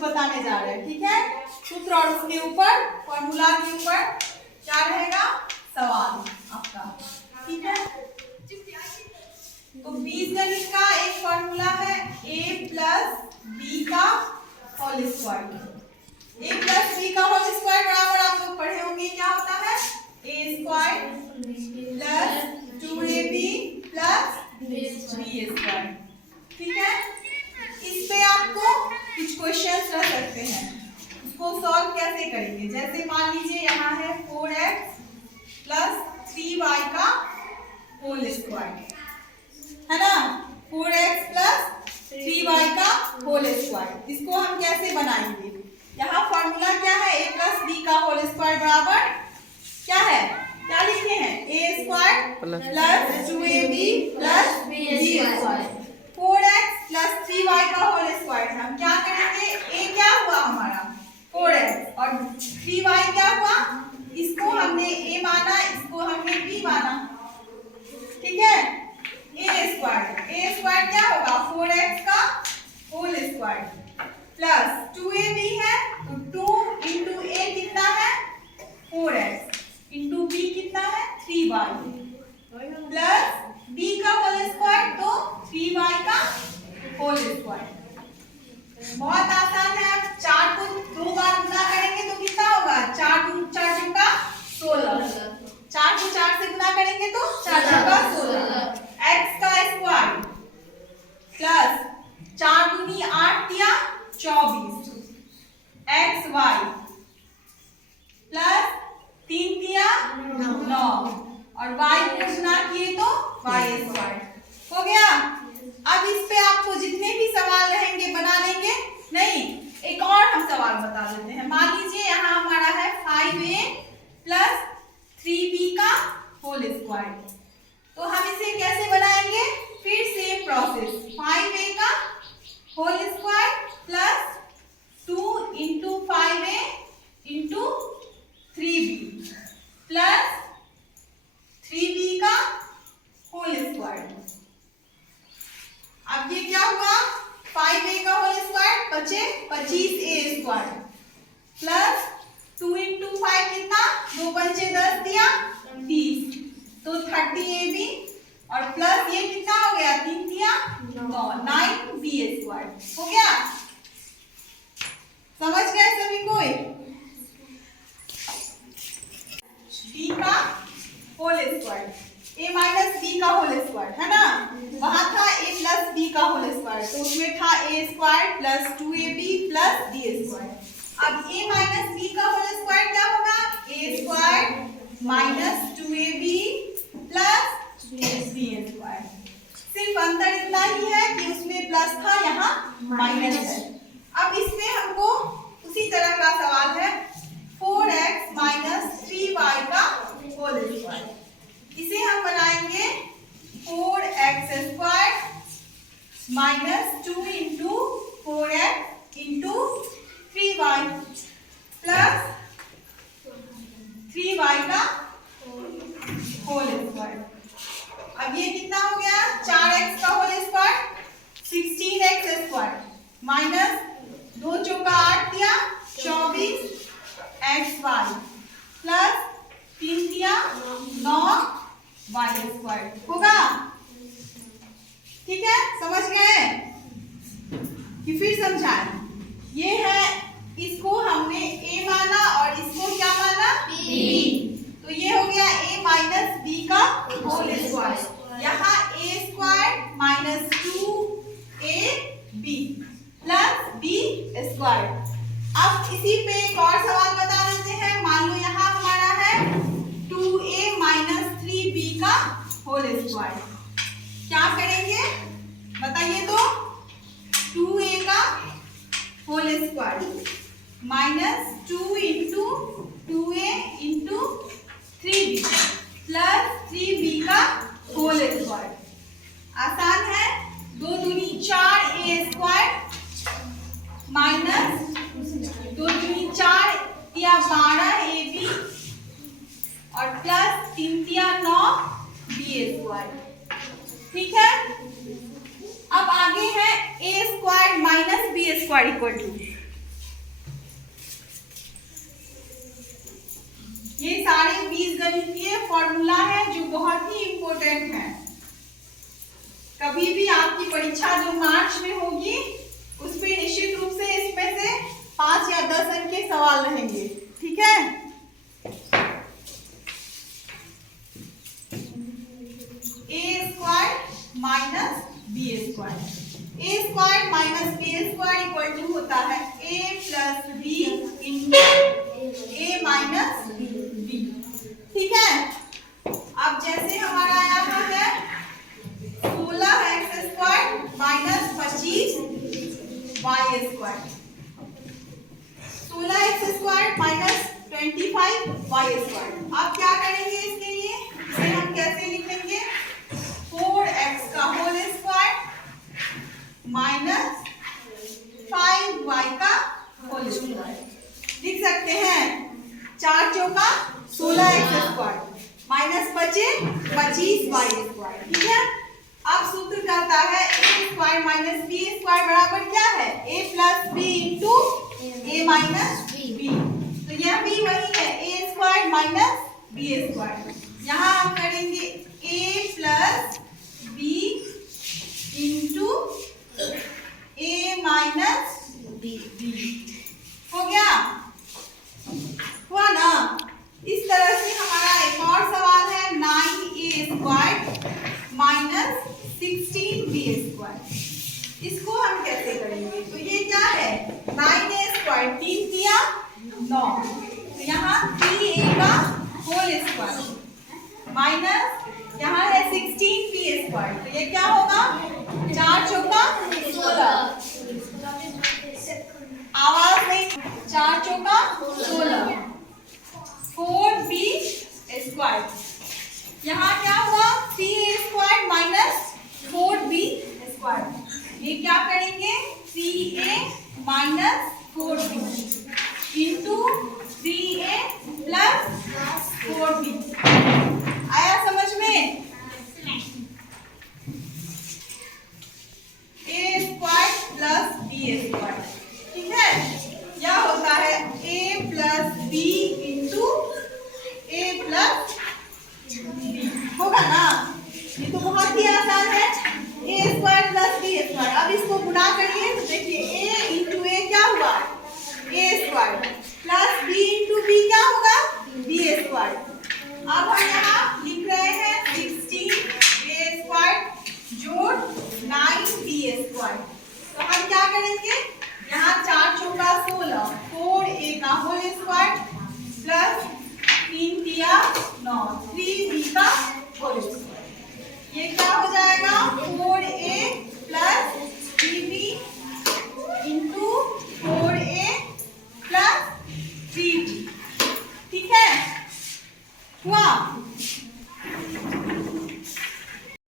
बताने जा रहे हैं, ठीक है। सूत्र और उसके ऊपर फॉर्मूला के ऊपर क्या रहेगा सवाल आपका, ठीक है। तो बीजगणित का एक फॉर्मूला है a प्लस बी का whole square. a plus B का होल स्क्वायर बराबर आप लोग पढ़े होंगे क्या होता है a square plus 2ab plus B square, ठीक है। इस पे आपको कुछ क्वेश्चंस रह सकते हैं, उसको सॉल्व कैसे करेंगे। जैसे मान लीजिए यहाँ है 4x प्लस 3y का होल स्क्वायर, है ना। 4x प्लस 3y का होल स्क्वायर, इसको हम कैसे बनाएंगे। यहाँ फॉर्मूला क्या है a प्लस बी का होल स्क्वायर बराबर क्या है, क्या लिखे हैं a square plus 2ab plus B square. 4x plus 3y का होल स्क्वायर है, हम क्या करेंगे a क्या हुआ हमारा 4x और 3y क्या हुआ, इसको हमने a माना, इसको हमने b माना, ठीक है। a स्क्वायर क्या होगा 4x का होल स्क्वायर प्लस 2ab है तो 2 इंटू a कितना है 4x इंटू b कितना है 3y प्लस b का होल स्क्वायर तो 3y का होल स्क्वायर। बहुत आसान है, आप 4 को 2 बार गुना करेंगे तो कितना होगा 4 चौका 16, 4 को 4 से गुना करेंगे तो 4 चौका 16 x का स्क्वायर प्लस 4 दूनी 8 दिया 24 x y प्लस 3 दिया 9 और y को गुना किए तो y स्क्वायर हो गया। अब इस पे आपको जितने भी सवाल रहेंगे बना लेंगे। नहीं, एक और हम सवाल बता देते हैं। मान लीजिए यहाँ हमारा है 5a प्लस 3b का होल स्क्वायर, तो हम इसे कैसे बनाएंगे, फिर से प्रोसेस 5a का whole square plus 2 into 5a into 3b plus 3b का होल स्क्वायर। अब ये क्या हुआ 5a का होल स्क्वायर बचे 25a स्क्वायर प्लस 2 इंटू 5 कितना 2 पंचे 10 दिया 30 तो 30ab और प्लस ये कितना हो गया 3 दिया 9b स्क्वायर हो गया। समझ गए सभी कोई। b का whole square a minus B का होल स्क्वायर है ना, वहां था a प्लस बी का होल स्क्वायर तो उसमें था a square plus 2ab plus b square. अब a माइनस बी का होल स्क्वायर क्या होगा a square minus 2ab plus b square. सिर्फ अंतर इतना ही है कि उसमें प्लस था यहाँ माइनस है। अब इसमें हमको उसी तरह का सवाल है 4x माइनस 3y का होल स्क्वायर, इसे हम बनाएंगे 4x square minus 2 into 4x into 3y plus 3y का होल स्क्वायर। अब ये कितना हो गया 4x का whole square 16x square minus 2 चौका 8 दिया 24xy प्लस 3 दिया 9y स्क्वायर होगा, ठीक है। समझ गए कि फिर समझाएं। ये है, इसको हमने a माना और इसको क्या माना b, तो ये हो गया a माइनस b का होल स्क्वायर। यहाँ a square minus 2ab plus b square. अब इसी पे एक और सवाल बता देते हैं। मान लो यहाँ हमारा है 2a माइनस 3b का होल स्क्वायर, क्या करेंगे बताइए तो 2a का whole square minus 2 into 2a into 3b plus 3b का होल स्क्वायर। आसान है, 2 दूनी 4a स्क्वायर माइनस 2 दूनी 4 या 12ab और प्लस 3 या 9b स्क्वायर, ठीक है। अब आगे है a square minus b square equal to ये सारे बीजगणितीय फॉर्मूला है जो बहुत ही इंपॉर्टेंट है। कभी भी आपकी परीक्षा जो मार्च में होगी उस पे निश्चित रूप से इसमें से 5 या 10 अंक के सवाल रहेंगे। ठीक है, A square minus B square, A square minus B square equal to होता है A plus B into A minus B. ठीक है, अब जैसे हमारा यहाँ है 16x square minus 25y square, 16x square minus 25y square. आप क्या करेंगे इसके लिए, इसे हम कैसे लिखेंगे, 4x का होल स्क्वायर माइनस 5y का होल स्क्वायर लिख सकते हैं। 4 चौका 16x स्क्वायर माइनस बचे 25y स्क्वायर। ठीक है, अब सूत्र कहता है A square minus B square बराबर क्या है, A plus B into A minus B. तो यह भी वही है, A square minus B square. यहाँ हम करेंगे ए plus B into A minus B. हो गया, हुआ ना। इस तरह से हमारा एक और सवाल है 9a square minus 16b square. इसको हम कैसे करेंगे, तो ये क्या है 9a स्क्वायर 3 किया 9, तो यहाँ 3a का होल स्क्वायर माइनस यहाँ है 16b स्क्वायर, तो ये क्या होगा 4 चौका 16, आवाज नहीं, 4 चौका 16, 4b स्क्वायर। यहाँ क्या हुआ 3a square minus 4b square. ये क्या करेंगे 3a minus 4b into 3a plus 4b। आया समझ में, a square plus b square. ठीक है, यह होता है a plus b into a plus होगा ना। ये तो बहुत ही आसान है, A square plus B square. अब इसको गुणा करिए तो देखिए ए इंटू ए क्या हुआ A square plus B into B क्या होगा बी स्क्वायर। अब हम यहाँ लिख रहे हैं 16a स्क्वायर जोड़ 9b स्क्वायर। तो हम क्या करेंगे, यहाँ 4 चौका 16, 4a का होल स्क्वायर प्लस 3 दिया 9, 3b का होल स्क्वायर। ये क्या हो जाएगा 4a plus 3b into 4a plus 3b। ठीक है, हुआ।